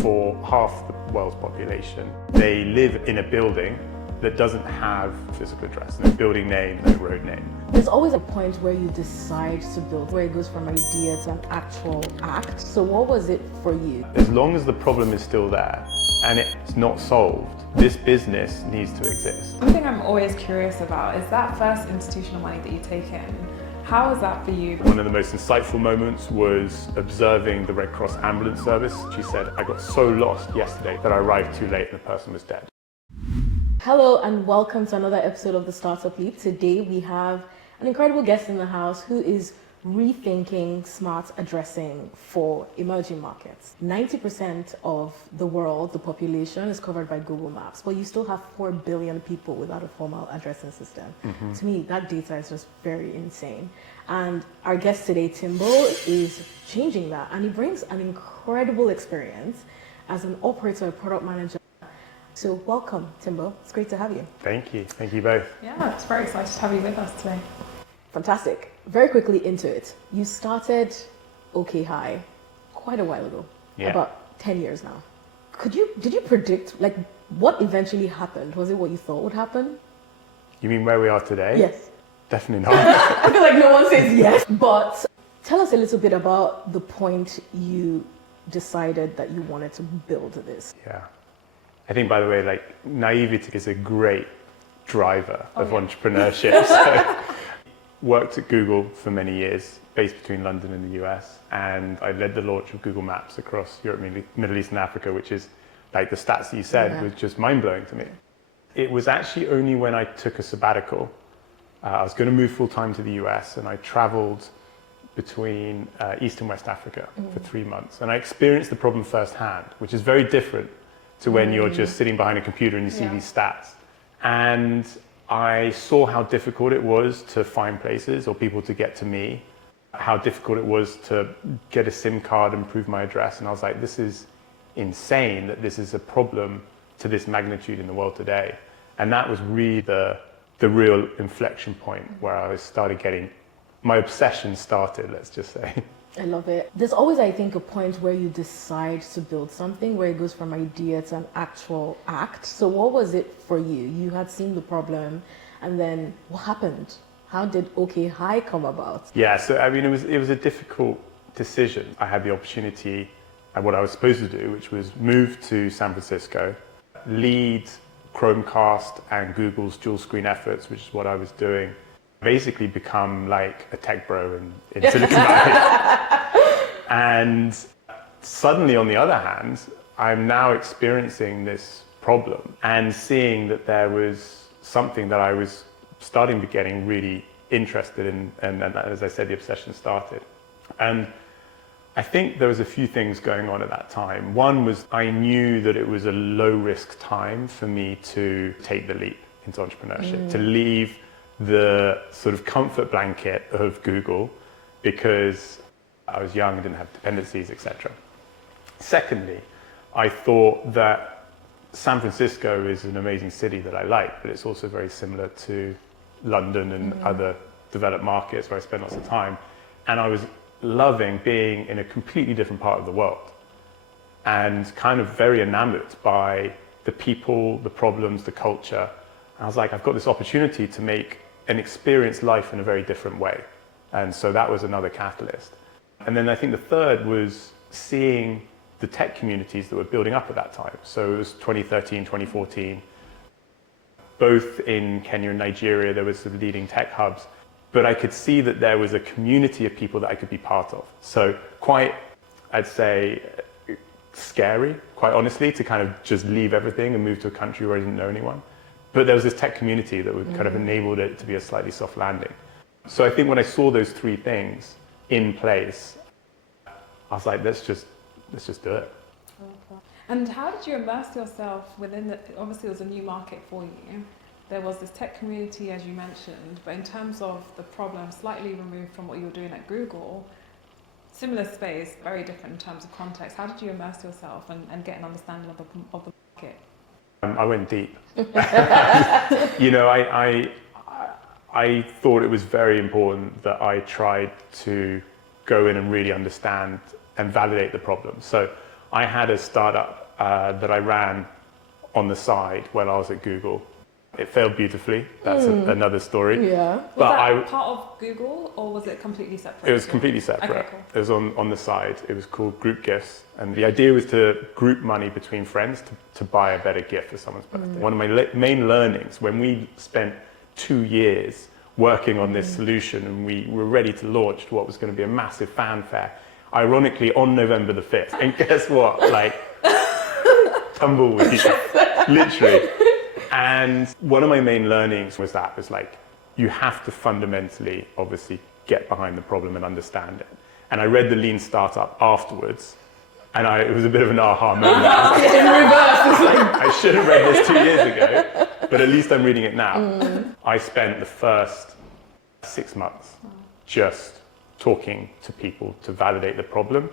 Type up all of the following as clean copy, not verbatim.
for half the world's population. They live in a building that doesn't have physical address, no building name, no road name. There's always a point where you decide to build, where it goes from idea to an actual act. So what was it for you? As long as the problem is still there and it's not solved, this business needs to exist. One thing I'm always curious about is that first institutional money that you take in. How was that for you? One of the most insightful moments was observing the Red Cross ambulance service. She said, I got so lost yesterday that I arrived too late and the person was dead. Hello and welcome to another episode of the Startup Leap. Today we have an incredible guest in the house who is rethinking smart addressing for emerging markets. 90% of the world, the population, is covered by Google Maps, but you still have 4 billion people without a formal addressing system. To me, that data is just very insane. And our guest today, Timbo, is changing that, and he brings an incredible experience as an operator, a product manager. So welcome, Timbo. It's great to have you. Thank you. Thank you both. Yeah, it's very excited to have you with us today. Fantastic. Very quickly into it. You started OkHi quite a while ago, about 10 years now. Did you predict what eventually happened? Was it what you thought would happen? You mean where we are today? Yes. Definitely not. I feel like no one says yes. But tell us a little bit about the point you decided that you wanted to build this. Yeah. I think, by the way, naivety is a great driver of entrepreneurship. So, worked at Google for many years, based between London and the US, and I led the launch of Google Maps across Europe, Middle East and Africa, which is, like the stats that you said, was just mind-blowing to me. It was actually only when I took a sabbatical, I was going to move full-time to the US, and I traveled between East and West Africa for 3 months, and I experienced the problem firsthand, which is very different to when you're just sitting behind a computer and you see these stats. And I saw how difficult it was to find places or people to get to me, how difficult it was to get a SIM card and prove my address. And I was like, this is insane that this is a problem to this magnitude in the world today. And that was really the real inflection point where I started getting, my obsession started, let's just say. I love it. There's always, I think, a point where you decide to build something where it goes from idea to an actual act. So what was it for you? You had seen the problem, and then what happened? How did OkHi come about? Yeah, so I mean, it was a difficult decision. I had the opportunity and what I was supposed to do, which was move to San Francisco, lead Chromecast and Google's dual screen efforts, which is what I was doing. Basically become like a tech bro in Silicon Valley. And suddenly, on the other hand, I'm now experiencing this problem and seeing that there was something that I was starting to getting really interested in, and as I said, the obsession started. And I think there was a few things going on at that time. One was I knew that it was a low-risk time for me to take the leap into entrepreneurship, to leave the sort of comfort blanket of Google because I was young and didn't have dependencies, etc. Secondly, I thought that San Francisco is an amazing city that I like, but it's also very similar to London and other developed markets where I spend lots of time. And I was loving being in a completely different part of the world and kind of very enamored by the people, the problems, the culture. And I was like, I've got this opportunity to make and experience life in a very different way. And so that was another catalyst. And then I think the third was seeing the tech communities that were building up at that time. So it was 2013, 2014. Both in Kenya and Nigeria, there was some leading tech hubs, but I could see that there was a community of people that I could be part of. So quite, I'd say, scary, quite honestly, to kind of just leave everything and move to a country where I didn't know anyone. But there was this tech community that would kind of enabled it to be a slightly soft landing. So I think when I saw those three things in place, I was like, let's just do it. And how did you immerse yourself within obviously it was a new market for you. There was this tech community, as you mentioned, but in terms of the problem, slightly removed from what you were doing at Google, similar space, very different in terms of context. How did you immerse yourself and get an understanding of the market? I went deep. You know, I thought it was very important that I tried to go in and really understand and validate the problem. So I had a startup that I ran on the side when I was at Google. It failed beautifully. That's another story. Yeah. Was that part of Google or was it completely separate? It was completely separate. Okay, cool. It was on the side. It was called Group Gifts. And the idea was to group money between friends to buy a better gift for someone's birthday. One of my main learnings, when we spent 2 years working on this solution and we were ready to launch to what was going to be a massive fanfare, ironically on November the 5th. And guess what? Like, tumbleweed, literally. And one of my main learnings was like, you have to fundamentally, obviously, get behind the problem and understand it. And I read the Lean Startup afterwards, and it was a bit of an aha moment. I was like, In reverse, it's like, I should have read this 2 years ago, but at least I'm reading it now. I spent the first 6 months just talking to people to validate the problem.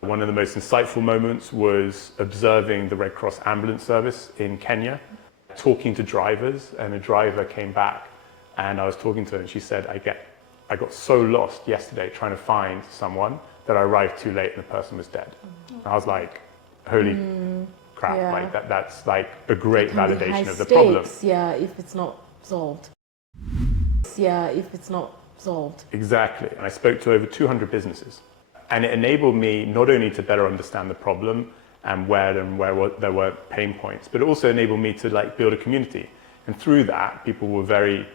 One of the most insightful moments was observing the Red Cross ambulance service in Kenya, talking to drivers, and a driver came back and I was talking to her and she said, I got so lost yesterday trying to find someone that I arrived too late and the person was dead. And I was like, holy crap, yeah. like that's like a great can be validation high of the stakes, problem. Yeah, if it's not solved. Yeah, if it's not solved. Exactly. And I spoke to over 200 businesses. And it enabled me not only to better understand the problem and where there were pain points, but it also enabled me to like build a community. And through that, people were very,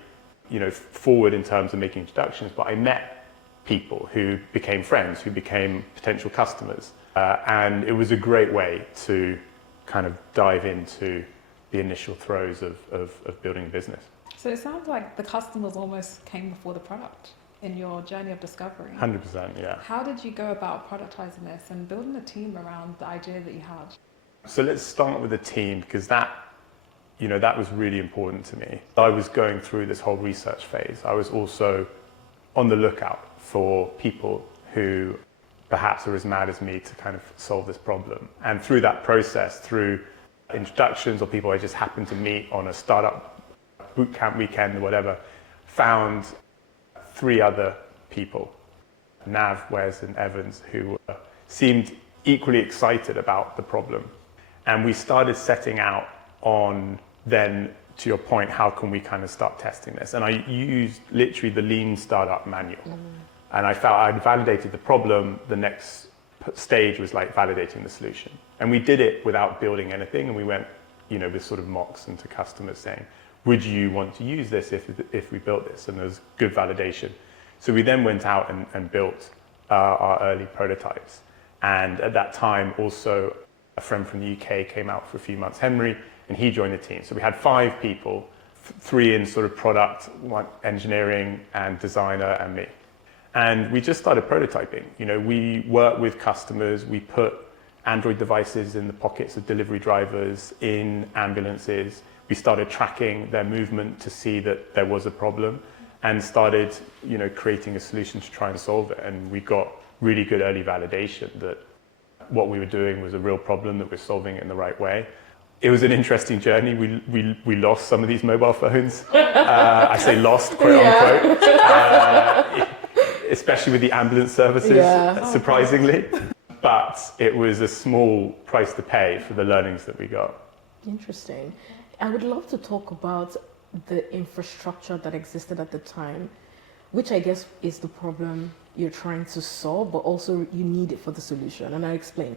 forward in terms of making introductions. But I met people who became friends, who became potential customers. And it was a great way to kind of dive into the initial throes of building a business. So it sounds like the customers almost came before the product in your journey of discovery. 100%, yeah. How did you go about productizing this and building a team around the idea that you had? So let's start with the team, because that was really important to me. I was going through this whole research phase. I was also on the lookout for people who perhaps are as mad as me to kind of solve this problem. And through that process, through introductions or people I just happened to meet on a startup bootcamp weekend or whatever, found 3 other people, Nav, Wes and Evans, who seemed equally excited about the problem. And we started setting out on then, to your point, how can we kind of start testing this? And I used literally the Lean Startup manual. And I felt I'd validated the problem. The next stage was like validating the solution. And we did it without building anything. And we went, with sort of mocks into customers saying, would you want to use this if we built this? And there's good validation. So we then went out and built our early prototypes. And at that time, also, a friend from the UK came out for a few months, Henry, and he joined the team. So we had 5 people, 3 in sort of product, 1 engineering and designer and me. And we just started prototyping. We worked with customers, we put Android devices in the pockets of delivery drivers, in ambulances. We started tracking their movement to see that there was a problem and started, creating a solution to try and solve it. And we got really good early validation that what we were doing was a real problem, that we're solving it in the right way. It was an interesting journey. We lost some of these mobile phones. I say lost, quote unquote, especially with the ambulance services, surprisingly. But it was a small price to pay for the learnings that we got. Interesting. I would love to talk about the infrastructure that existed at the time, which I guess is the problem you're trying to solve, but also you need it for the solution. And I'll explain.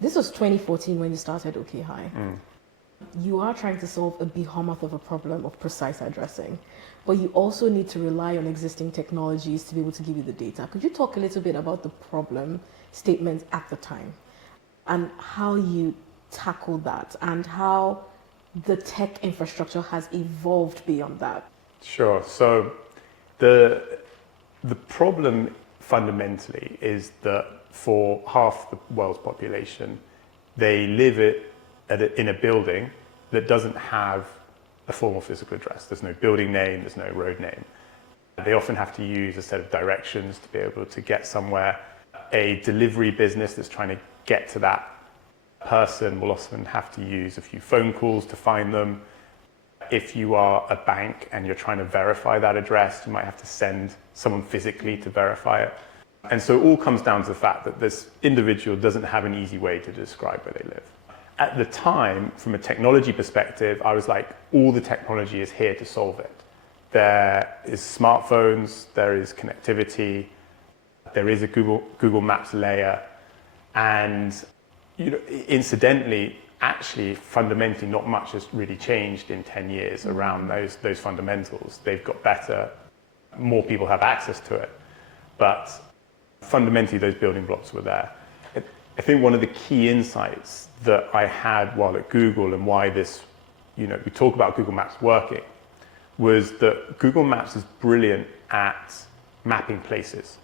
This was 2014 when you started OkHi. You are trying to solve a behemoth of a problem of precise addressing, but you also need to rely on existing technologies to be able to give you the data. Could you talk a little bit about the problem statement at the time and how you tackled that and how the tech infrastructure has evolved beyond that? Sure. So the problem fundamentally is that for half the world's population, they live in a building that doesn't have a formal physical address. There's no building name, there's no road name. They often have to use a set of directions to be able to get somewhere. A delivery business that's trying to get to that person will often have to use a few phone calls to find them. If you are a bank and you're trying to verify that address, you might have to send someone physically to verify it. And so it all comes down to the fact that this individual doesn't have an easy way to describe where they live. At the time, from a technology perspective, I was like, all the technology is here to solve it. There is smartphones, there is connectivity, there is a Google Maps layer, and incidentally, actually, fundamentally, not much has really changed in 10 years around those fundamentals. They've got better, more people have access to it, but fundamentally, those building blocks were there. I think one of the key insights that I had while at Google and why this, we talk about Google Maps working, was that Google Maps is brilliant at mapping places.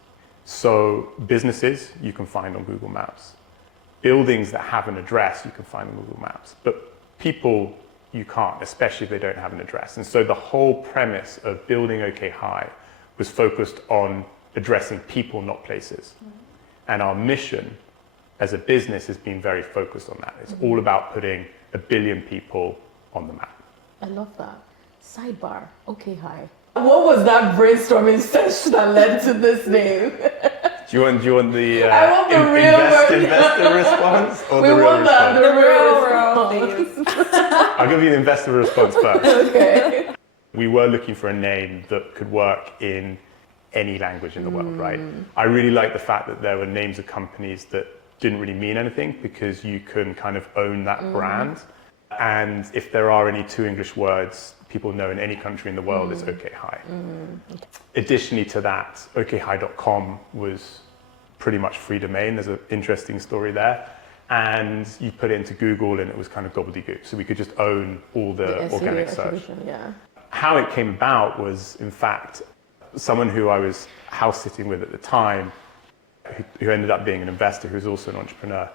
So businesses you can find on Google Maps. Buildings that have an address you can find on Google Maps. But people you can't, especially if they don't have an address. And so the whole premise of building OkHi was focused on addressing people, not places. And our mission as a business has been very focused on that. It's all about putting 1 billion people on the map. I love that. Sidebar, OkHi. What was that brainstorming session that led to this name? Do you want the, I want the real investor response or We the real want response? the real response. I'll give you the investor response first. Okay. We were looking for a name that could work in any language in the world, right? I really like the fact that there were names of companies that didn't really mean anything because you can kind of own that brand. And if there are any 2 English words people know in any country in the world, it's OkHi. Additionally to that, okhi.com was pretty much free domain. There's an interesting story there. And you put it into Google and it was kind of gobbledygook. So we could just own all the organic search. Yeah. How it came about was, in fact, someone who I was house sitting with at the time, who ended up being an investor, who was also an entrepreneur.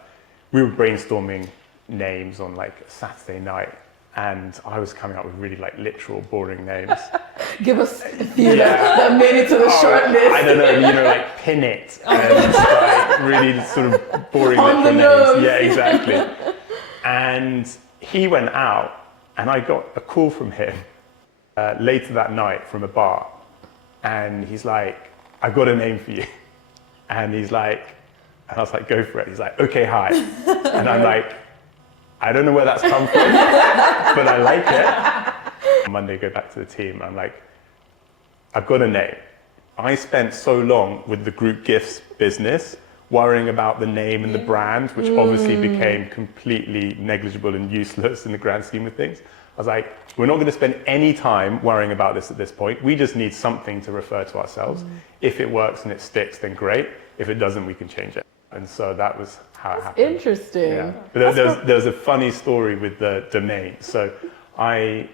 We were brainstorming names on like a Saturday night, and I was coming up with really like literal boring names. Give us a few that made it to the short list. I don't know, like Pin It, and like really sort of boring On literal the names. nose. Yeah, exactly. And he went out, and I got a call from him later that night from a bar, and he's like, "I've got a name for you." And he's like, and I was like, "Go for it." He's like, "OkHi." And I'm like, I don't know where that's come from, but I like it. On Monday, go back to the team. I'm like, I've got a name. I spent so long with the group gifts business worrying about the name and the brand, which obviously became completely negligible and useless in the grand scheme of things. I was like, we're not going to spend any time worrying about this at this point. We just need something to refer to ourselves. If it works and it sticks, then great. If it doesn't, we can change it. And so that was how it happened. Interesting. Yeah. But there's a funny story with the domain. So I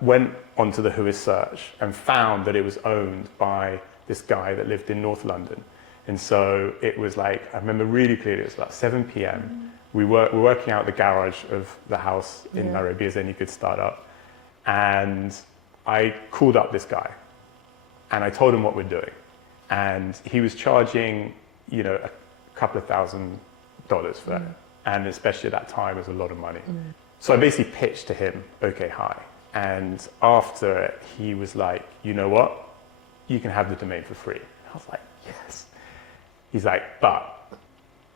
went onto the Whois search and found that it was owned by this guy that lived in North London. And so it was like, I remember really clearly, it was about 7 p.m. We were working out the garage of the house in Nairobi, as any good startup. And I called up this guy and I told him what we're doing. And he was charging, a couple of $1,000 for that. And especially at that time, it was a lot of money. So I basically pitched to him OkHi. And after it, he was like, you know what? You can have the domain for free. I was like, yes. He's like, but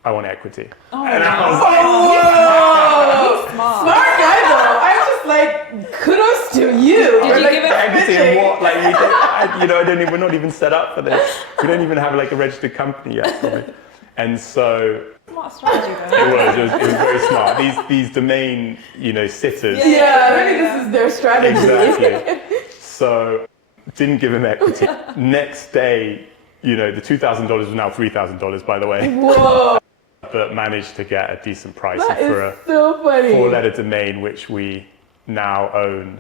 I want equity. And I was like, whoa! Smart guy though. I was just like, kudos to you. Did you give it equity and what? Like, we're not even set up for this. We don't even have like a registered company yet, probably. And so Smart strategy though. it was very smart. These domain, sitters. Yeah, really, this is their strategy. Exactly. So didn't give him equity. Next day, the $2,000 was now $3,000, by the way. Whoa! But managed to get a decent price That for is a so funny. 4-letter domain, which we now own.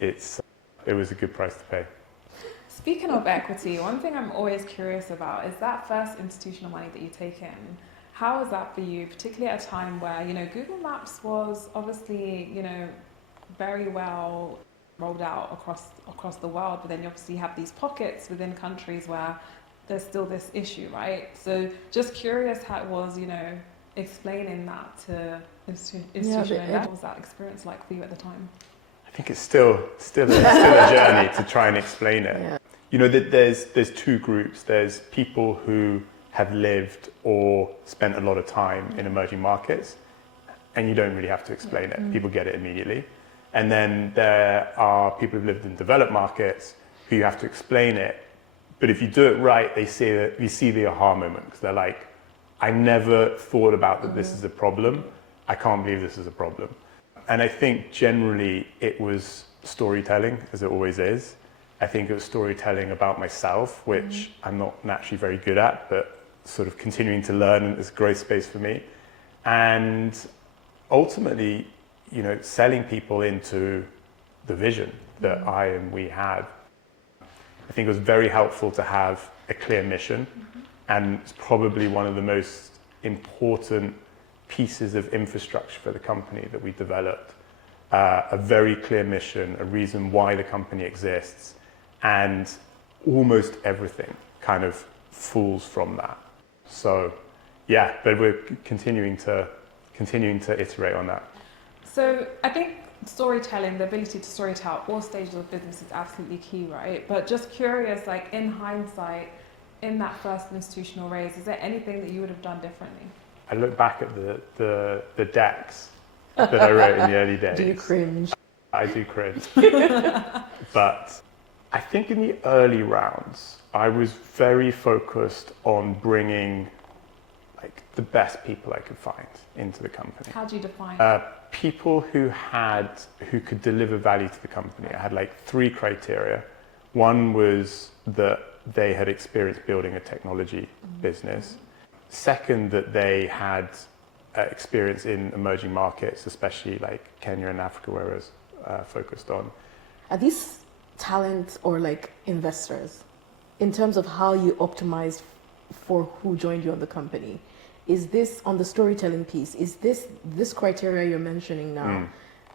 It was a good price to pay. Speaking of equity, one thing I'm always curious about is that first institutional money that you take in. How was that for you, particularly at a time where, Google Maps was obviously, very well rolled out across the world, but then you obviously have these pockets within countries where there's still this issue, right? So just curious how it was, explaining that to institutional investors. What was that experience like for you at the time? I think it's still a journey to try and explain it. Yeah. There's 2 groups. There's people who have lived or spent a lot of time in emerging markets, and you don't really have to explain it. People get it immediately. And then there are people who've lived in developed markets who you have to explain it. But if you do it right, they see that you see the aha moment, because they're like, I never thought about that this is a problem. I can't believe this is a problem. And I think generally it was storytelling, as it always is. I think it was storytelling about myself, which I'm not naturally very good at, but sort of continuing to learn, and it's a growth space for me. And ultimately, you know, selling people into the vision that I and we had. I think it was very helpful to have a clear mission, and it's probably one of the most important pieces of infrastructure for the company that we developed. A very clear mission, a reason why the company exists, and almost everything kind of falls from that. So yeah, but we're continuing to iterate on that. So I think storytelling, the ability to storytell at all stages of business is absolutely key, right? But just curious, like in hindsight, in that first institutional raise, is there anything that you would have done differently? I look back at the decks that I wrote in the early days. Do you cringe? I do cringe. But I think in the early rounds, I was very focused on bringing like the best people I could find into the company. How do you define? People who could deliver value to the company. I had like 3 criteria. One was that they had experience building a technology business. Second, that they had experience in emerging markets, especially like Kenya and Africa, where I was focused on. Are these talent or like investors, in terms of how you optimized for who joined you on the company? Is this on the storytelling piece? Is this criteria you're mentioning now?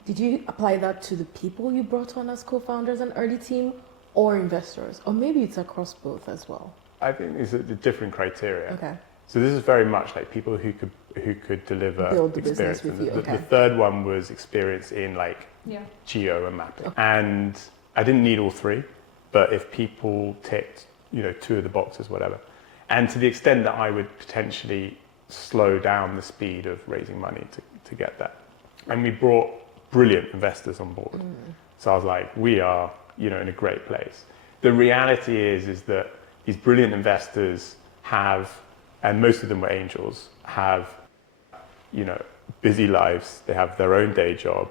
Did you apply that to the people you brought on as co-founders and early team, or investors, or maybe it's across both as well? I think it's a different criteria. Okay. So this is very much like people who could deliver Build the experience. business with you. The Okay. third one was experience in like geo and mapping. Okay. And I didn't need all 3, but if people ticked, you know, 2 of the boxes, whatever. And to the extent that I would potentially slow down the speed of raising money to get that. And we brought brilliant investors on board. So I was like, we are, you know, in a great place. The reality is that these brilliant investors have, and most of them were angels, have, you know, busy lives. They have their own day job,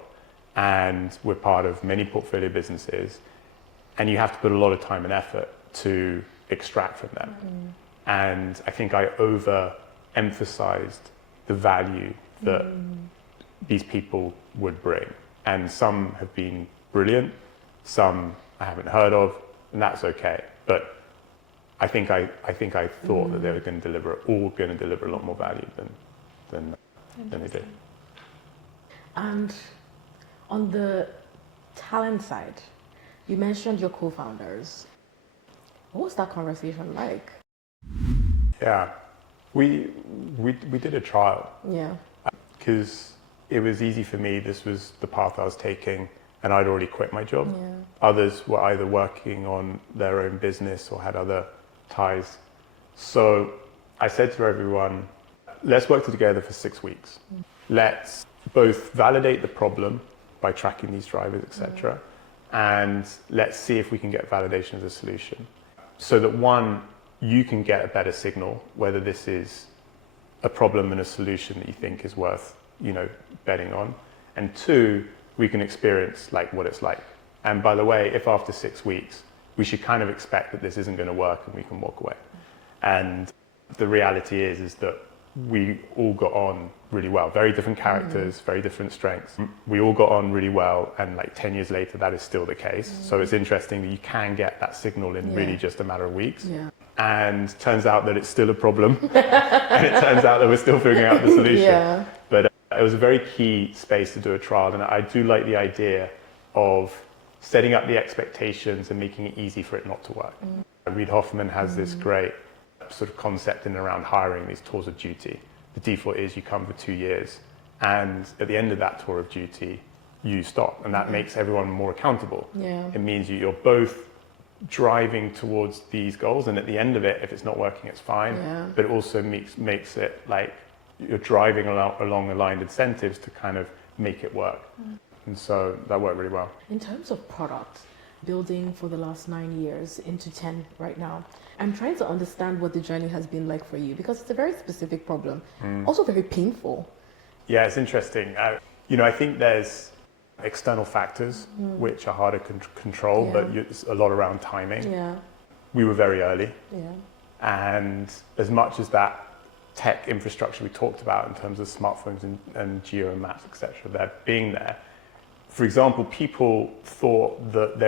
and we're part of many portfolio businesses. And you have to put a lot of time and effort to extract from them. And I think I overemphasized the value that these people would bring. And some have been brilliant, some I haven't heard of, and that's okay. But I think I thought that they were going to deliver a lot more value than they did. And on the talent side, you mentioned your co-founders. What was that conversation like? Yeah, we did a trial. Yeah. Because it was easy for me. This was the path I was taking, and I'd already quit my job. Yeah. Others were either working on their own business or had other ties. So I said to everyone, let's work together for 6 weeks. Let's both validate the problem by tracking these drivers, etc. And let's see if we can get validation of the solution. So that one, you can get a better signal whether this is a problem and a solution that you think is worth, you know, betting on. And 2, we can experience like what it's like. And by the way, if after 6 weeks, we should kind of expect that this isn't going to work and we can walk away. And the reality is that we all got on really well. Very different characters, very different strengths. We all got on really well, and like 10 years later, that is still the case. So it's interesting that you can get that signal in really just a matter of weeks. Yeah. And turns out that it's still a problem. And it turns out that we're still figuring out the solution. Yeah. But it was a very key space to do a trial. And I do like the idea of setting up the expectations and making it easy for it not to work. Reid Hoffman has this great sort of concept in and around hiring, these tours of duty. The default is you come for 2 years, and at the end of that tour of duty, you stop. And that makes everyone more accountable. Yeah. It means you're both driving towards these goals, and at the end of it, if it's not working, it's fine. Yeah. But it also makes it like you're driving along aligned incentives to kind of make it work. And so that worked really well. In terms of product, building for the last 9 years into 10 right now, I'm trying to understand what the journey has been like for you, because it's a very specific problem, also very painful. Yeah, it's interesting. I think there's external factors which are harder to control, Yeah. but it's a lot around timing. Yeah, We were very early, yeah, and as much as that tech infrastructure we talked about in terms of smartphones and geo and maps, etc., they're being there. For example, people thought that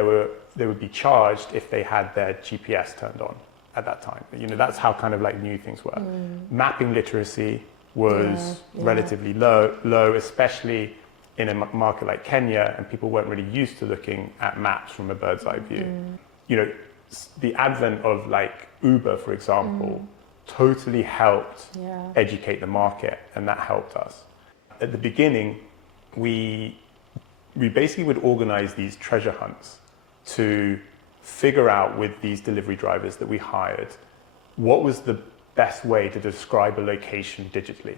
they would be charged if they had their GPS turned on at that time. That's how kind of like new things were. Mapping literacy was Yeah. relatively low, especially in a market like Kenya, and people weren't really used to looking at maps from a bird's eye view. The advent of like Uber, for example, totally helped yeah. educate the market, and that helped us. At the beginning, we basically would organize these treasure hunts to figure out with these delivery drivers that we hired what was the best way to describe a location digitally.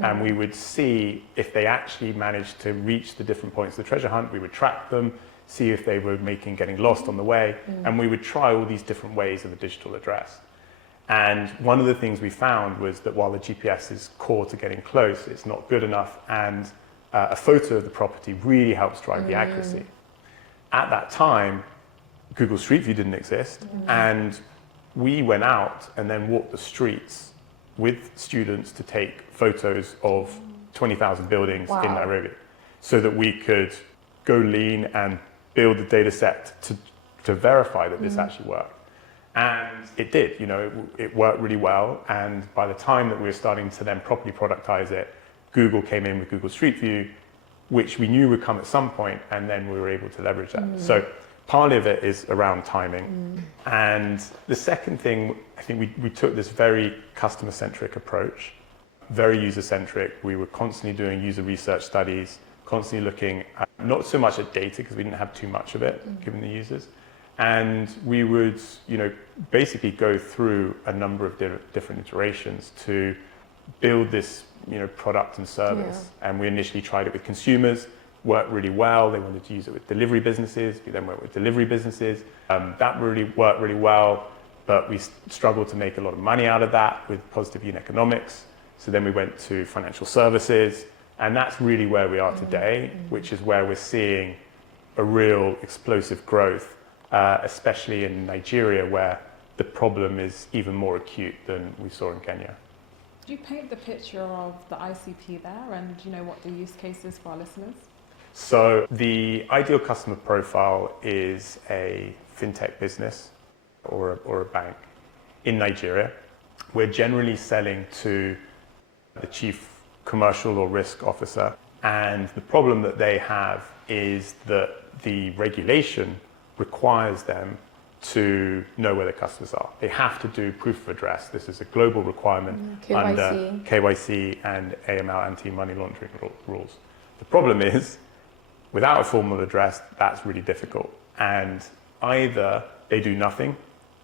And we would see if they actually managed to reach the different points of the treasure hunt. We would track them, see if they were getting lost on the way, and we would try all these different ways of a digital address. And one of the things we found was that while the GPS is core to getting close, it's not good enough, and a photo of the property really helps drive the accuracy. At that time, Google Street View didn't exist, and we went out and then walked the streets with students to take photos of 20,000 buildings in Nairobi, so that we could go lean and build a data set to verify that this actually worked. And it did, it worked really well. And by the time that we were starting to then properly productize it, Google came in with Google Street View, which we knew would come at some point, and then we were able to leverage that. So part of it is around timing. And the second thing, I think we took this very customer-centric approach, very user-centric. We were constantly doing user research studies, constantly looking at, not so much at data, because we didn't have too much of it, given the users. And we would, basically go through a number of different iterations to build this, product and service. Yeah. And we initially tried it with consumers, worked really well. They wanted to use it with delivery businesses. We then went with delivery businesses. That really worked really well, but we struggled to make a lot of money out of that with positive unit economics. So then we went to financial services, and that's really where we are today, which is where we're seeing a real explosive growth, especially in Nigeria, where the problem is even more acute than we saw in Kenya. Could you paint the picture of the ICP there, and what the use case is for our listeners? So the ideal customer profile is a fintech business or a bank in Nigeria. We're generally selling to the chief commercial or risk officer, and the problem that they have is that the regulation requires them to know where their customers are. They have to do proof of address. This is a global requirement KYC. under KYC and AML, anti-money laundering rules. The problem is, without a formal address, that's really difficult. And either they do nothing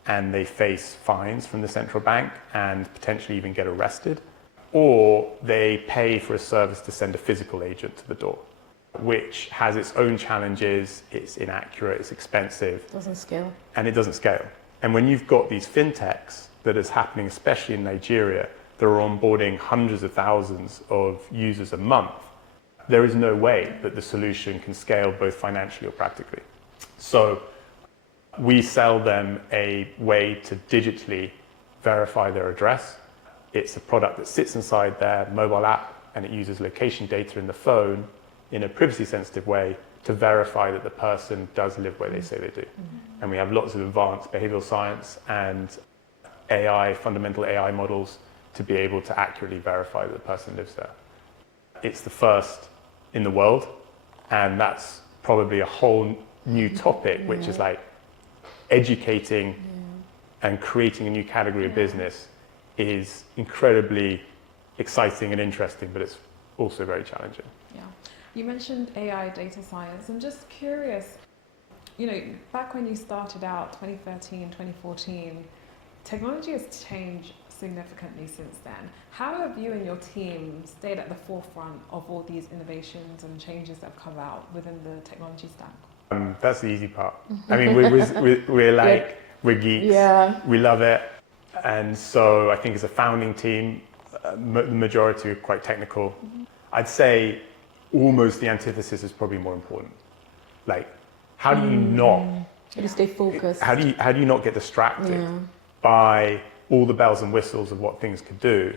and they face fines from the central bank and potentially even get arrested, or they pay for a service to send a physical agent to the door, which has its own challenges. It's inaccurate, it's expensive. Doesn't scale. And it doesn't scale. And when you've got these fintechs that is happening, especially in Nigeria, that are onboarding hundreds of thousands of users a month, there is no way that the solution can scale both financially or practically. So we sell them a way to digitally verify their address. It's a product that sits inside their mobile app, and it uses location data in the phone in a privacy sensitive way to verify that the person does live where they say they do. And we have lots of advanced behavioral science and AI, fundamental AI models to be able to accurately verify that the person lives there. It's the first in the world, and that's probably a whole new topic, which is like educating and creating a new category of business is incredibly exciting and interesting, but it's also very challenging. Yeah. You mentioned AI data science. I'm just curious, You know, back when you started out, 2013, 2014, technology has changed significantly since then. How have you and your team stayed at the forefront of all these innovations and changes that have come out within the technology stack? That's the easy part. I mean, we're like, we're geeks. Yeah. We love it. And so I think as a founding team, the majority are quite technical. I'd say almost the antithesis is probably more important. Like, how do you not... How do you stay focused? How do you not get distracted by all the bells and whistles of what things could do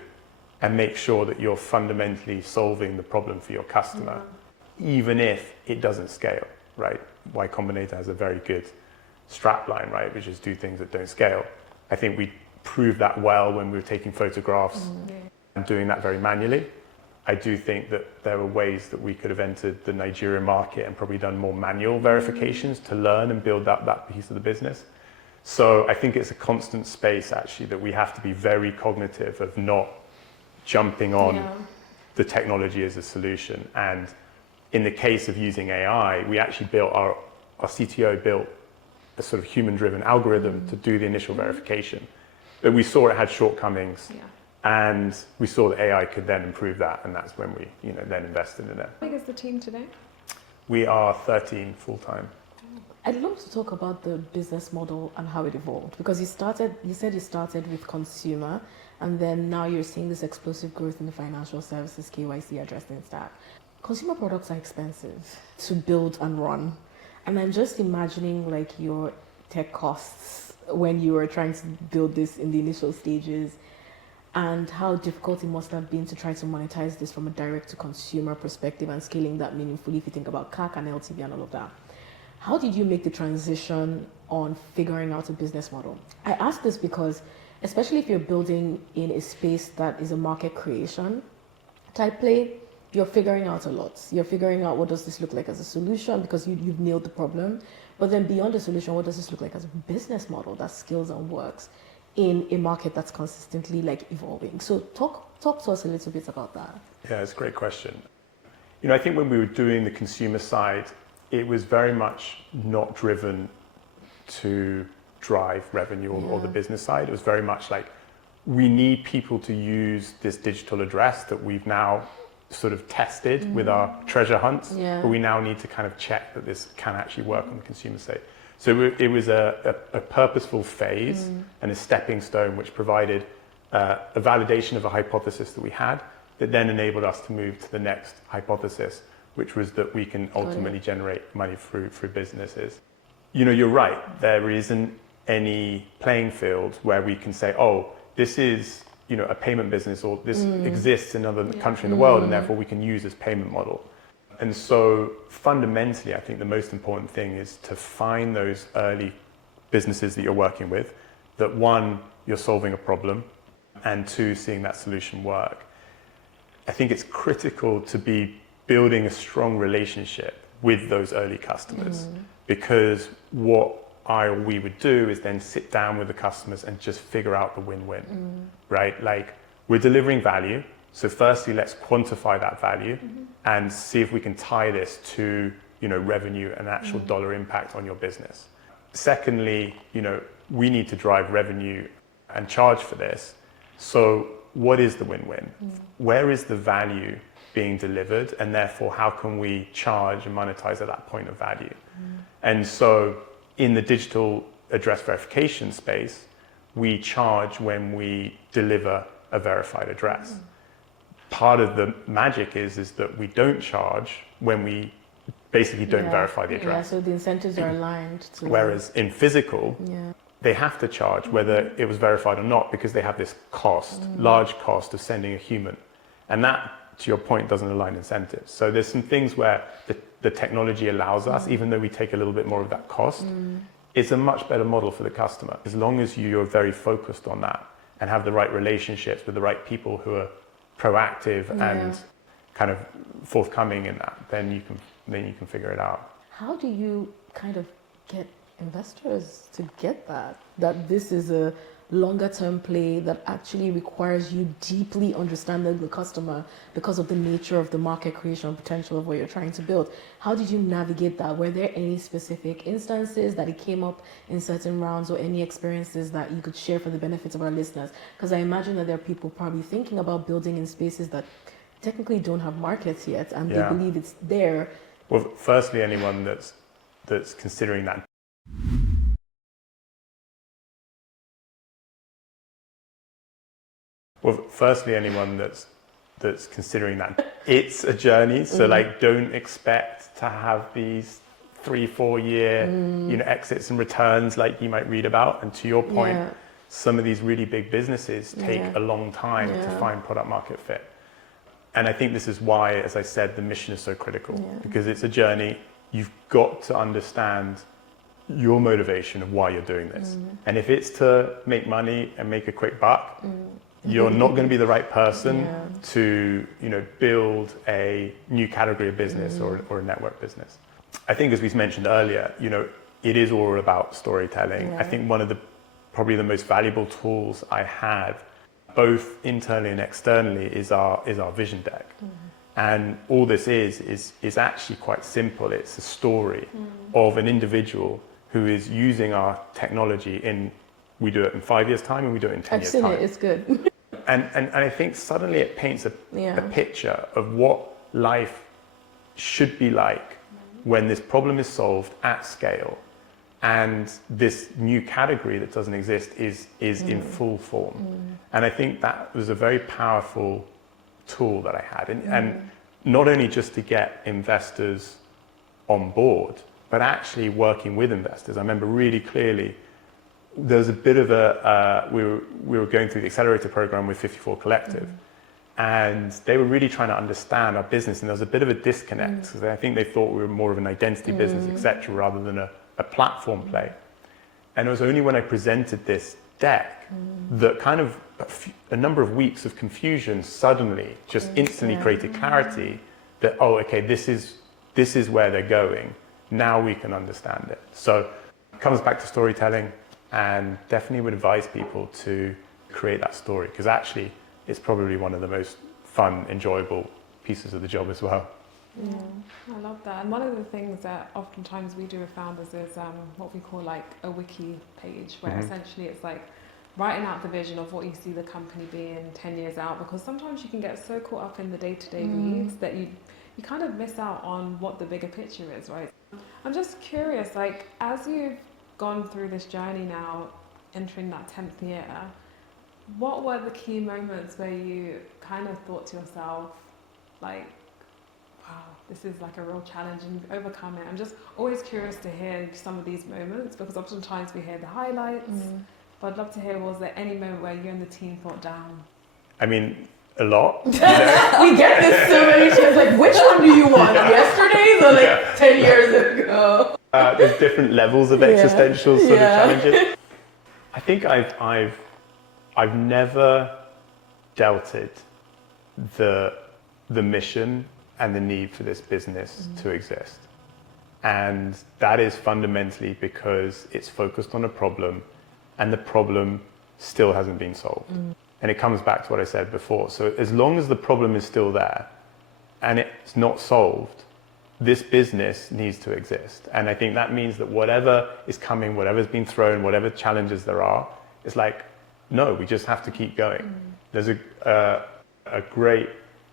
and make sure that you're fundamentally solving the problem for your customer, even if it doesn't scale, right? Y Combinator has a very good strap line, right? Which is do things that don't scale. I think we proved that well when we were taking photographs and doing that very manually. I do think that there were ways that we could have entered the Nigerian market and probably done more manual verifications to learn and build up that piece of the business. So I think it's a constant space actually that we have to be very cognitive of not jumping on the technology as a solution. And in the case of using AI, we actually built our CTO built a sort of human-driven algorithm to do the initial verification. But we saw it had shortcomings. And we saw that AI could then improve that, and that's when we, then invested in it. How big is the team today? We are 13 full-time. I'd love to talk about the business model and how it evolved, because you said you started with consumer, and then now you're seeing this explosive growth in the financial services KYC addressing stack. Consumer products are expensive to build and run, and I'm just imagining like your tech costs when you were trying to build this in the initial stages, and how difficult it must have been to try to monetize this from a direct-to-consumer perspective and scaling that meaningfully if you think about CAC and LTV and all of that. How did you make the transition on figuring out a business model? I ask this because, especially if you're building in a space that is a market creation type play, you're figuring out a lot. You're figuring out what does this look like as a solution because you've nailed the problem. But then beyond the solution, what does this look like as a business model that scales and works in a market that's consistently like evolving? So talk to us a little bit about that. Yeah, it's a great question. I think when we were doing the consumer side, it was very much not driven to drive revenue or the business side. It was very much like, we need people to use this digital address that we've now sort of tested with our treasure hunts, but we now need to kind of check that this can actually work on the consumer side. So it was a purposeful phase and a stepping stone which provided a validation of a hypothesis that we had that then enabled us to move to the next hypothesis, which was that we can ultimately generate money through businesses. You're right, there isn't any playing field where we can say, oh, this is a payment business, or this exists in another country in the world, and therefore we can use this payment model. And so fundamentally, I think the most important thing is to find those early businesses that you're working with, that one, you're solving a problem, and two, seeing that solution work. I think it's critical to be building a strong relationship with those early customers, because what we would do is then sit down with the customers and just figure out the win-win, right? Like, we're delivering value. So firstly, let's quantify that value and see if we can tie this to, revenue and actual dollar impact on your business. Secondly, we need to drive revenue and charge for this. So what is the win-win? Where is the value being delivered? And therefore, how can we charge and monetize at that point of value? And so in the digital address verification space, we charge when we deliver a verified address. Part of the magic is that we don't charge when we basically don't verify the address. Yeah, so the incentives are aligned to... Whereas in physical, they have to charge whether it was verified or not, because they have this cost, large cost of sending a human. And that, to your point, doesn't align incentives. So there's some things where the technology allows us, even though we take a little bit more of that cost, it's a much better model for the customer. As long as you're very focused on that and have the right relationships with the right people who are proactive and kind of forthcoming in that, then you can figure it out. How do you kind of get investors to get that this is a longer term play that actually requires you deeply understanding the customer because of the nature of the market creation potential of what you're trying to build. How did you navigate that? Were there any specific instances that it came up in certain rounds, or any experiences that you could share for the benefits of our listeners? Because I imagine that there are people probably thinking about building in spaces that technically don't have markets yet, and they believe it's there. Well, firstly, anyone that's considering that. Well, firstly, anyone that's considering that, it's a journey. So like, don't expect to have these 3-4 year, exits and returns like you might read about. And to your point, some of these really big businesses take a long time to find product market fit. And I think this is why, as I said, the mission is so critical, because it's a journey. You've got to understand your motivation of why you're doing this. And if it's to make money and make a quick buck, you're not going to be the right person to, build a new category of business or a network business. I think, as we mentioned earlier, it is all about storytelling. I think one of probably the most valuable tools I have, both internally and externally, is our vision deck. And all this is actually quite simple. It's a story of an individual who is using our technology we do it in 5 years' time and we do it in 10 years' time. I've seen it, it's good. And I think suddenly it paints a picture of what life should be like when this problem is solved at scale, and this new category that doesn't exist is in full form. And I think that was a very powerful tool that I had, and not only just to get investors on board, but actually working with investors. I remember really clearly there was a bit of we were going through the accelerator program with 54 Collective, and they were really trying to understand our business, and there was a bit of a disconnect because I think they thought we were more of an identity business, etc., rather than a platform play. And it was only when I presented this deck that kind of a number of weeks of confusion suddenly just instantly created clarity that, oh, okay, this is where they're going. Now we can understand it. So it comes back to storytelling, and definitely would advise people to create that story, because actually it's probably one of the most fun, enjoyable pieces of the job as well. Yeah, I love that. And one of the things that oftentimes we do with founders is what we call like a wiki page, where essentially it's like writing out the vision of what you see the company being 10 years out, because sometimes you can get so caught up in the day-to-day needs that you kind of miss out on what the bigger picture is, right? I'm just curious, like, as you've gone through this journey now, entering that 10th year, what were the key moments where you kind of thought to yourself, like, wow, this is like a real challenge and you've overcome it? I'm just always curious to hear some of these moments, because oftentimes we hear the highlights, but I'd love to hear, was there any moment where you and the team thought, damn? I mean, a lot. We get this so many times, like, which one do you want? Yesterday's or like 10 years ago? There's different levels of existential sort of challenges. I think I've never doubted the mission and the need for this business to exist. And that is fundamentally because it's focused on a problem, and the problem still hasn't been solved. And it comes back to what I said before. So as long as the problem is still there and it's not solved, this business needs to exist. And I think that means that whatever is coming, whatever's been thrown, whatever challenges there are, it's like, no, we just have to keep going. There's a great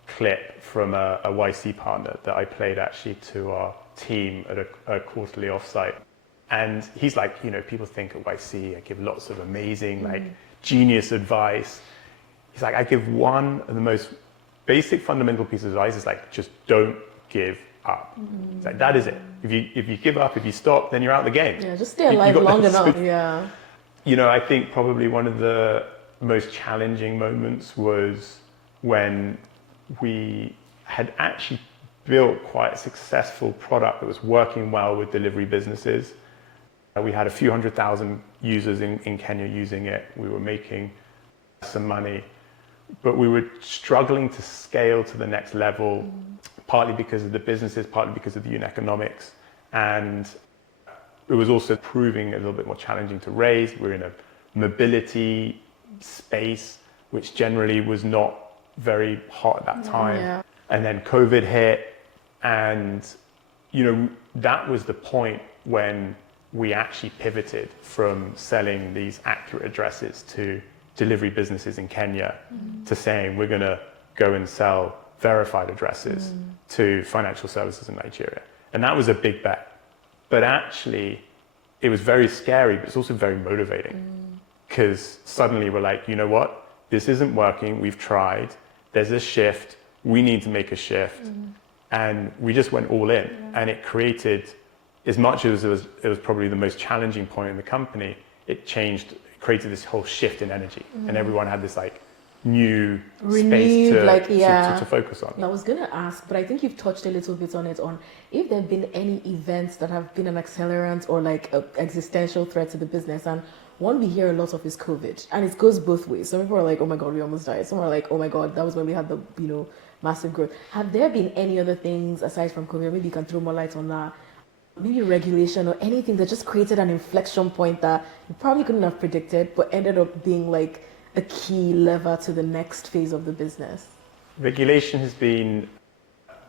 clip from a YC partner that I played actually to our team at a quarterly offsite. And he's like, people think at YC, I give lots of amazing, like, genius advice. He's like, I give one of the most basic fundamental pieces of advice, is like, just don't give up. It's like, that is it. If you give up, if you stop, then you're out of the game. Yeah, just stay alive long enough. Yeah. I think probably one of the most challenging moments was when we had actually built quite a successful product that was working well with delivery businesses. We had a few 100,000 users in Kenya using it. We were making some money, but we were struggling to scale to the next level, partly because of the businesses, partly because of the unit economics. And it was also proving a little bit more challenging to raise. We're in a mobility space, which generally was not very hot at that time. Yeah. And then COVID hit, and that was the point when we actually pivoted from selling these accurate addresses to delivery businesses in Kenya to saying we're going to go and sell verified addresses to financial services in Nigeria. And that was a big bet. But actually, it was very scary, but it's also very motivating, because suddenly we're like, you know what? This isn't working. We've tried. There's a shift. We need to make a shift. And we just went all in. And it created, as much as it was probably the most challenging point in the company, it created this whole shift in energy. And everyone had this like new space to focus on. I was going to ask, but I think you've touched a little bit on it, on if there have been any events that have been an accelerant or like an existential threat to the business. And one we hear a lot of is COVID, and it goes both ways. Some people are like, oh my God, we almost died. Some are like, oh my God, that was when we had the, massive growth. Have there been any other things aside from COVID? Maybe you can throw more light on that. Maybe regulation or anything that just created an inflection point that you probably couldn't have predicted, but ended up being like a key lever to the next phase of the business. Regulation has been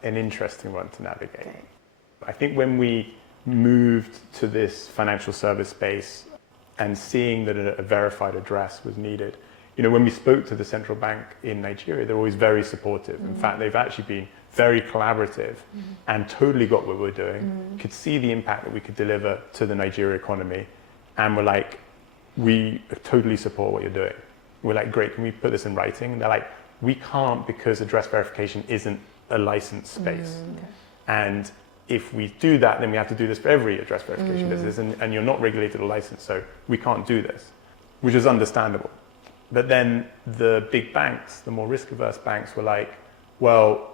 an interesting one to navigate. Okay. I think when we moved to this financial service space and seeing that a verified address was needed, when we spoke to the central bank in Nigeria, they're always very supportive. In fact, they've actually been very collaborative and totally got what we're doing, could see the impact that we could deliver to the Nigeria economy, and were like, we totally support what you're doing. We're like, great, can we put this in writing? And they're like, we can't, because address verification isn't a licensed space. And if we do that, then we have to do this for every address verification business, and you're not regulated or licensed, so we can't do this, which is understandable. But then the big banks, the more risk-averse banks, were like, well,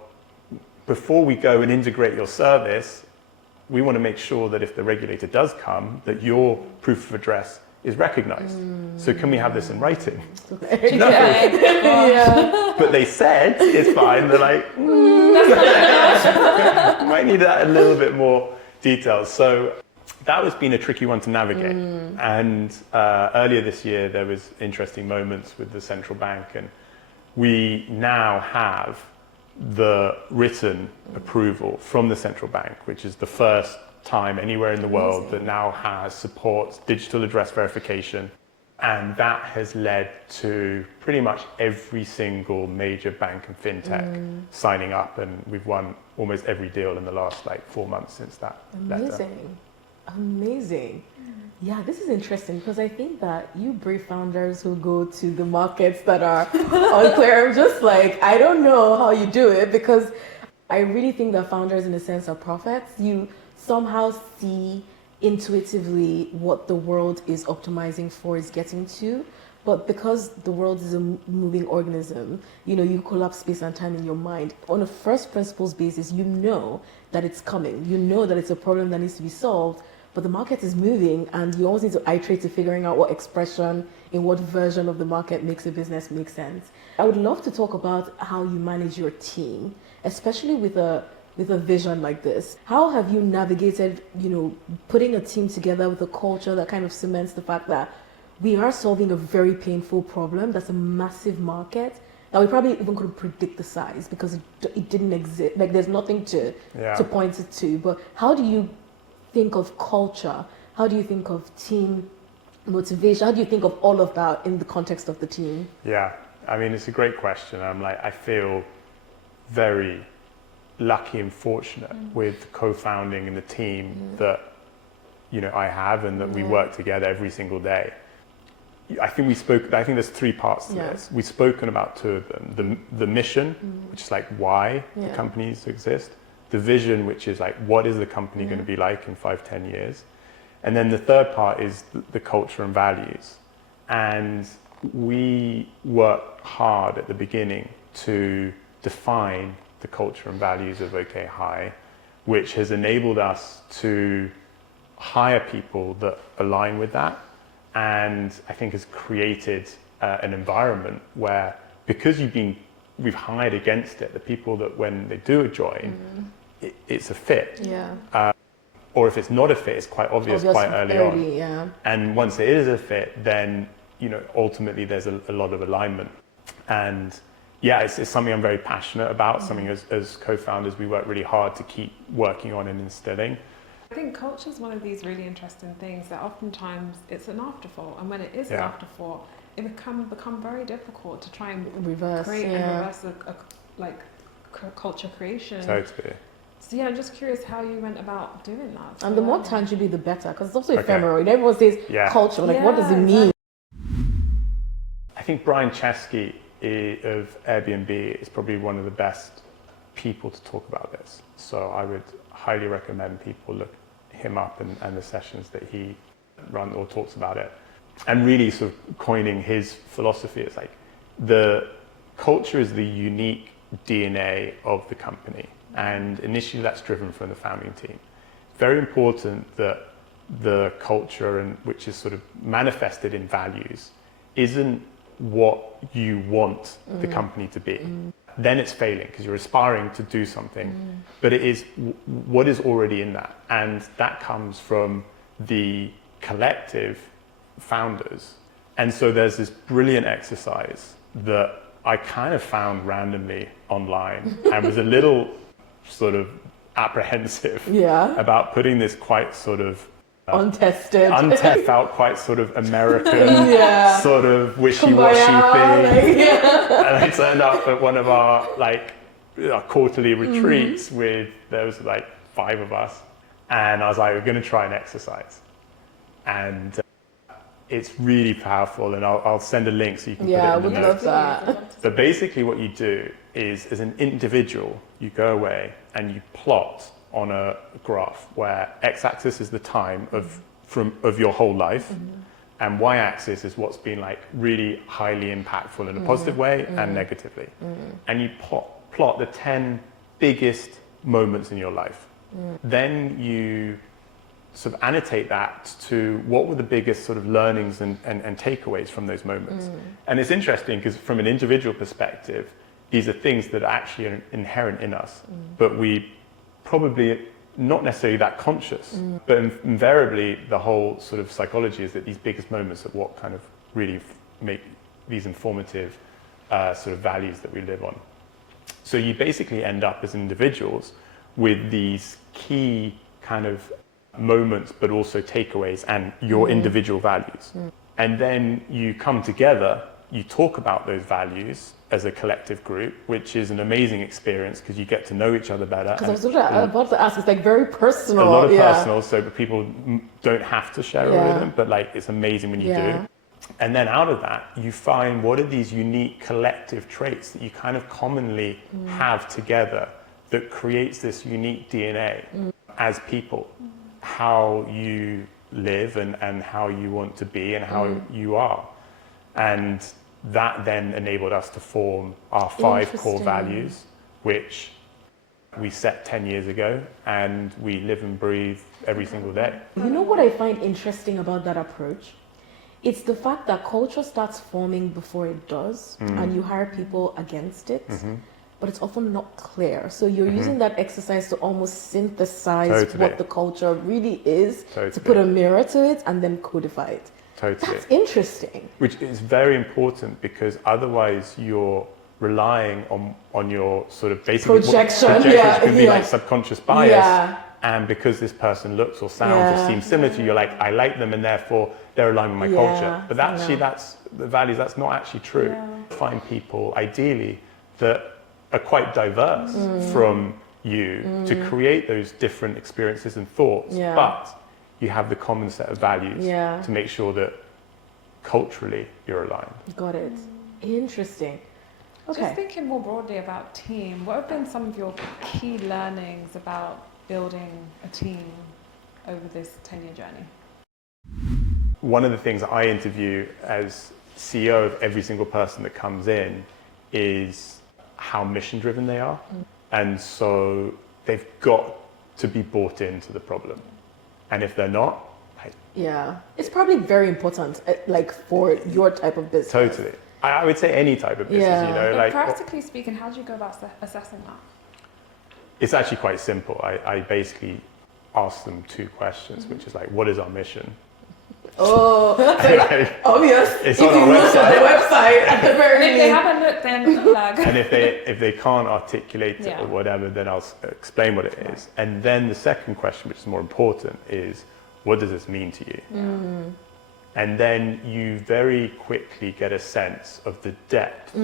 before we go and integrate your service, we want to make sure that if the regulator does come, that your proof of address is recognized. So can we have this in writing? No. But they said it's fine. They're like, might need that a little bit more detail. So that has been a tricky one to navigate. And earlier this year, there was interesting moments with the central bank, and we now have the written approval from the central bank, which is the first time anywhere in the world that now supports digital address verification. And that has led to pretty much every single major bank and fintech signing up, and we've won almost every deal in the last 4 months since that letter. Amazing. Yeah, this is interesting, because I think that you brief founders who go to the markets that are unclear. I'm just like, I don't know how you do it, because I really think that founders, in a sense, are prophets. You somehow see intuitively what the world is optimizing for, is getting to. But because the world is a moving organism, you collapse space and time in your mind. On a first principles basis, you know that it's coming. You know that it's a problem that needs to be solved. But the market is moving, and you always need to iterate to figuring out what expression in what version of the market makes a business make sense. I would love to talk about how you manage your team, especially with a vision like this. How have you navigated, putting a team together with a culture that kind of cements the fact that we are solving a very painful problem that's a massive market that we probably even couldn't predict the size because it didn't exist. Like, there's nothing to point it to. But how do you think of culture? How do you think of team motivation? How do you think of all of that in the context of the team? Yeah, I mean, it's a great question. I feel very lucky and fortunate with co-founding and the team that I have, and that we work together every single day. I think there's 3 parts to this. We've spoken about 2 of them. The mission, which is why the companies exist. The vision, which is what is the company going to be like in 5-10 years? And then the third part is the culture and values. And we work hard at the beginning to define the culture and values of OkHi, which has enabled us to hire people that align with that. And I think has created an environment where, because we've hired against it, the people that when they do join, it's a fit. Yeah. Or if it's not a fit, it's quite obvious quite early on. Yeah. And once it is a fit, then ultimately there's a lot of alignment. And yeah, it's something I'm very passionate about, something as co-founders we work really hard to keep working on and instilling. I think culture is one of these really interesting things that oftentimes it's an afterthought, and when it is an afterthought, it become very difficult to try and create and reverse culture creation. Totally. So yeah, I'm just curious how you went about doing that. And the more tangibly, the better, because it's also ephemeral. Everyone says culture, like what does it mean? I think Brian Chesky of Airbnb is probably one of the best people to talk about this. So I would highly recommend people look him up and the sessions that he runs or talks about it. And really sort of coining his philosophy is like the culture is the unique DNA of the company. And initially that's driven from the founding team. It's very important that the culture, and which is sort of manifested in values, isn't what you want the company to be. Then it's failing because you're aspiring to do something, but it is what is already in that. And that comes from the collective founders. And so there's this brilliant exercise that I kind of found randomly online and was a little sort of apprehensive about putting this quite sort of untested, felt quite sort of American, sort of wishy-washy thing. And I turned up at one of our our quarterly retreats there was 5 of us, and I was like, we're going to try an exercise, and it's really powerful, and I'll send a link so you can put it in the would notes. love that. But basically what you do is, as an individual, you go away and you plot on a graph where x-axis is the time of your whole life, and y-axis is what's been really highly impactful in a positive way and negatively. And you plot the 10 biggest moments in your life. Then you sort of annotate that to what were the biggest sort of learnings and takeaways from those moments. And it's interesting because from an individual perspective, these are things that are actually inherent in us, but we probably not necessarily that conscious, but invariably the whole sort of psychology is that these biggest moments are what kind of really make these informative sort of values that we live on. So you basically end up as individuals with these key kind of moments, but also takeaways and your individual values. And then you come together, you talk about those values as a collective group, which is an amazing experience because you get to know each other better. Because I was about to ask, it's very personal. A lot of personal, so people don't have to share it with them, but it's amazing when you do. And then out of that, you find what are these unique collective traits that you kind of commonly have together that creates this unique DNA as people, how you live and how you want to be and how you are. And that then enabled us to form our 5 core values, which we set 10 years ago, and we live and breathe every single day. You know what I find interesting about that approach? It's the fact that culture starts forming before it does, and you hire people against it, but it's often not clear. So you're using that exercise to almost synthesize what the culture really is, to put a mirror to it, and then codify it. That's interesting. Which is very important because otherwise you're relying on your sort of basic projections can be subconscious bias. And because this person looks or sounds or seems similar to you, you're like, I like them and therefore they're aligned with my culture. But actually that's the values, that's not actually true. Find people ideally that are quite diverse from you to create those different experiences and thoughts. But you have the common set of values to make sure that culturally you're aligned. Got it. Interesting. Okay. Just thinking more broadly about team, what have been some of your key learnings about building a team over this 10-year journey? One of the things I interview as CEO of every single person that comes in is how mission driven they are. And so they've got to be bought into the problem. And if they're not, it's probably very important, for your type of business. Totally. I would say any type of business, But practically speaking, how do you go about assessing that? It's actually quite simple. I basically ask them 2 questions, which is what is our mission? Oh, so obvious. It's if on you our look at the website, at the very And if they least. haven't looked, then flag. And if they can't articulate it Yeah. or whatever, then I'll explain what it is. And then the second question, which is more important, is what does this mean to you? And then you very quickly get a sense of the depth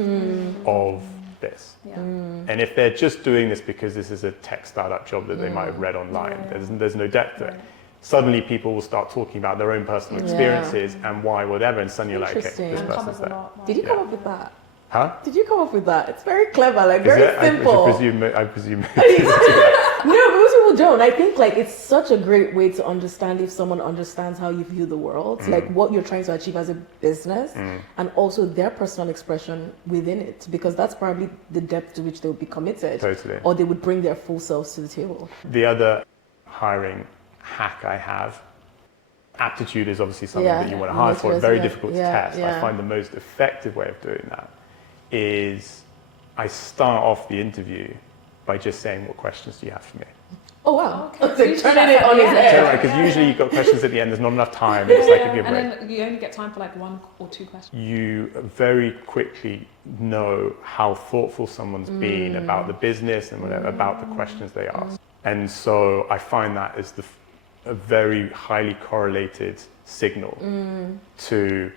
of this. Yeah. And if they're just doing this because this is a tech startup job that they might have read online, there's no depth to it. Suddenly people will start talking about their own personal experiences and why, whatever, and suddenly you're like, okay, Interesting. this And person's covers a there. lot. Did you come up with that? Huh? Did you come up with that? It's very clever, like Is very it? simple. I presume. No, most people don't. I think like it's such a great way to understand if someone understands how you view the world, like what you're trying to achieve as a business, and also their personal expression within it, because that's probably the depth to which they would be committed, Totally. or they would bring their full selves to the table. The other hiring hack I have, aptitude is obviously something that you want to hire for. It's very difficult to test. I find the most effective way of doing that is I start off the interview by just saying, what questions do you have for me? Oh wow! Okay. It's So like you turning do it that on at his the end. head. Because usually you've got questions at the end, there's not enough time, it's like give you a And break. then you only get time for like 1 or 2 questions. You very quickly know how thoughtful someone's been about the business and whatever, about the questions they ask. And so I find that is a very highly correlated signal to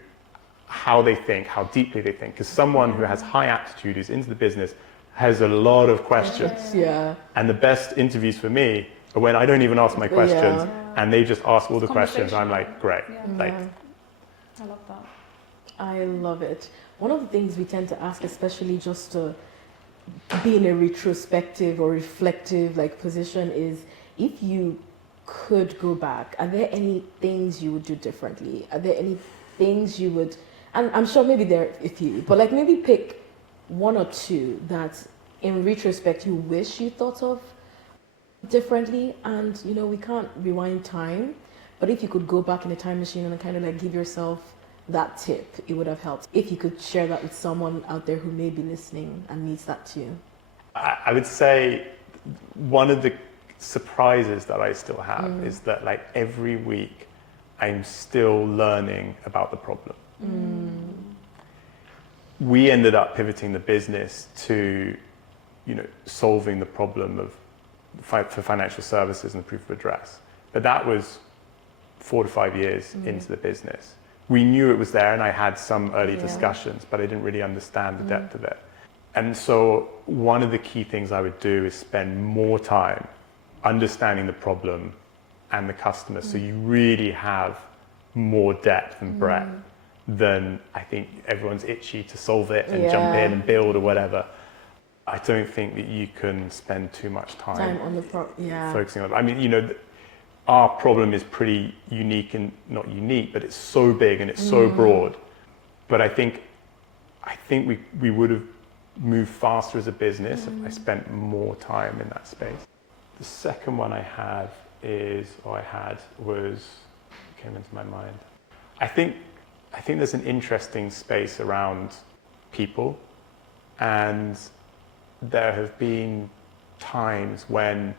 how they think, how deeply they think. Because someone who has high aptitude, who's into the business, has a lot of questions. Yeah. And the best interviews for me are when I don't even ask my questions and they just ask all the questions. I'm like, great. Like, I love that. I love it. One of the things we tend to ask, especially just to be in a retrospective or reflective like position, is if you could go back, are there any things you would do differently? Are there any things you would, and I'm sure maybe there are a few, but like maybe pick 1 or 2 that in retrospect you wish you thought of differently. And you know, we can't rewind time, but if you could go back in a time machine and kind of like give yourself that tip, it would have helped. If you could share that with someone out there who may be listening and needs that too. I would say one of the surprises that I still have is that like every week I'm still learning about the problem. We ended up pivoting the business to, you know, solving the problem of for financial services and the proof of address. But that was 4 to 5 years into the business. We knew it was there, and I had some early discussions, but I didn't really understand the depth of it. And so one of the key things I would do is spend more time understanding the problem and the customer, so you really have more depth and breadth than I think everyone's itchy to solve it and jump in and build or whatever. I don't think that you can spend too much time On the focusing on. I mean, you know, our problem is pretty unique, and not unique, but it's so big and it's so broad. But I think we would have moved faster as a business if I spent more time in that space. The second one I had came into my mind. I think there's an interesting space around people, and there have been times when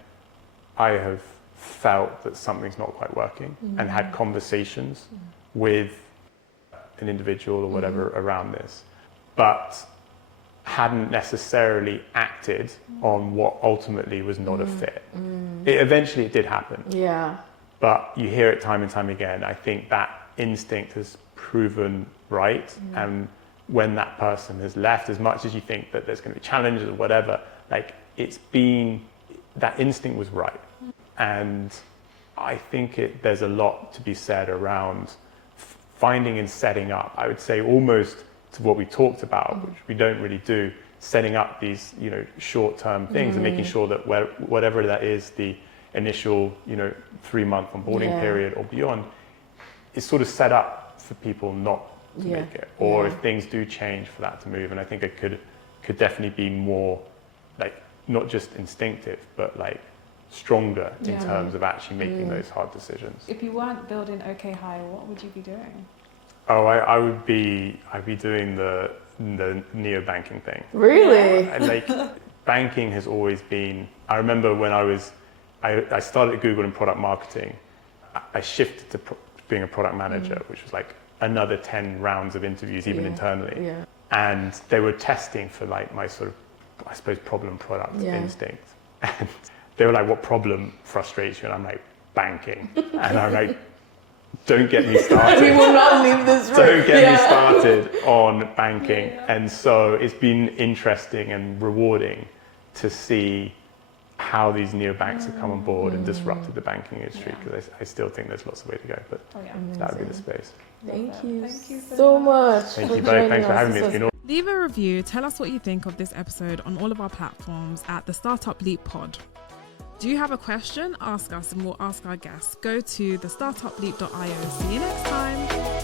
I have felt that something's not quite working and had conversations with an individual or whatever around this, but hadn't necessarily acted on what ultimately was not a fit. Eventually it did happen. But you hear it time and time again. I think that instinct has proven right. And when that person has left, as much as you think that there's going to be challenges or whatever, like that instinct was right. And I think there's a lot to be said around finding and setting up, I would say almost to what we talked about, which we don't really do, setting up these, you know, short-term things and making sure that whatever that is, the initial, you know, 3-month onboarding period or beyond, is sort of set up for people not to make it, or if things do change, for that to move. And I think it could definitely be more like not just instinctive, but like stronger in terms of actually making those hard decisions. If you weren't building OkHi, what would you be doing? Oh, I'd be doing the neobanking thing. Really? And like banking has always been. I remember when I started at Google in product marketing. I shifted to being a product manager, which was like another 10 rounds of interviews, even internally. Yeah. And they were testing for like my sort of, I suppose, problem product instinct. And they were like, what problem frustrates you? And I'm like, banking. And I'm like, don't get me started. We will not leave this room. Don't get me started on banking. And so it's been interesting and rewarding to see how these neobanks have come on board and disrupted the banking industry, because I still think there's lots of way to go, but that would be the space. Thank you so much. Thank you both. Thanks for having me. It's been Leave a review. Tell us what you think of this episode on all of our platforms at the Startup Leap Pod. Do you have a question? Ask us and we'll ask our guests. Go to thestartupleap.io. See you next time.